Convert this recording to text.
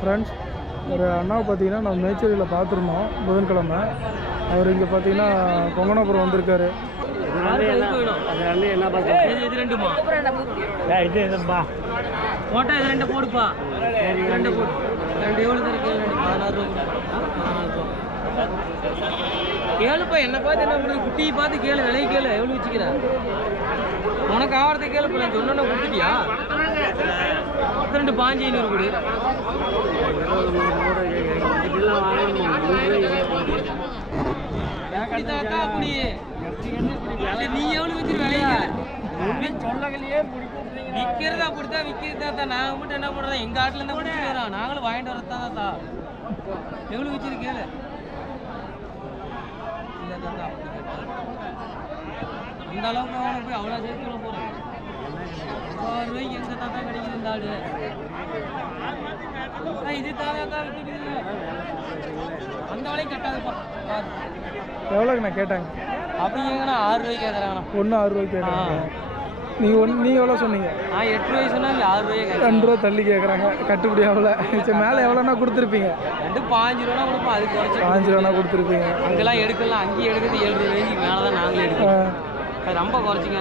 Friends, ஒரு அண்ணாவை பார்த்தீங்கன்னா நம்ம மேச்சேரியில் பார்த்துருந்தோம் புதன்கிழமை. அவர் இங்கே பார்த்தீங்கன்னா கொங்கனாபுரம் வந்திருக்காரு. போடுப்பா கேளுப்பா, என்ன பார்த்து என்ன பண்ணுறது, குட்டியை பார்த்து கேளு, விலையை கேளு, எவ்வளோ வச்சுக்கிற உனக்கு ஆகிறத கேளுப்பா. நான் சொன்னா கொடுத்துட்டியா? 2 5,500 கொடு. நீ எவ்வளோ வச்சு விலையை விற்கிறதா அப்படித்தா விற்கிறதா தான். நாங்கள் மட்டும் என்ன பண்ணுறோம், எங்கள் ஆட்டில் இருந்தால் பிடிச்சிக்கிறோம், நாங்களும் வாங்கிட்டு வரதான் தான். எவ்வளோ வச்சுரு கேளு. இல்லை தாத்தா, அந்த அளவுக்கு அவனை போய் அவ்வளோ சேர்த்து போகிறேன். 6 ரூபாய்க்கு எந்த தாத்தா கிடைக்குது இந்த ஆடு? இது தாத்தா தான் விற்றுக்குது, அந்த விலையும் கட்டாதுப்பா. எவ்வளோக்கு நான் கேட்டாங்க அப்படிங்கன்னா 6 ரூபாய்க்கு கேட்குறாங்கண்ணா. 6 ரூபாய்க்கு கேட்குறாங்க. நீ எவ்வளோ சொன்னீங்க? 8 ரூபாய் சொன்னாங்க, 6 ரூபாய்க்கு 2 ரூபா தள்ளி கேட்குறாங்க. கட்டுப்படி எவ்வளோ? சரி, மேலே எவ்வளோனா கொடுத்துருப்பீங்க? 5 ரூபா கொடுப்போம். அதுக்கு குறைச்சி 5 ரூபானா கொடுத்துருப்பீங்க. அங்கெல்லாம் எடுக்கலாம், அங்கேயும் எடுக்குது 7 ரூபாய்க்கு மேலே தான் நாங்களே எடுக்கிறோம். ரொம்ப குறைச்சிங்க.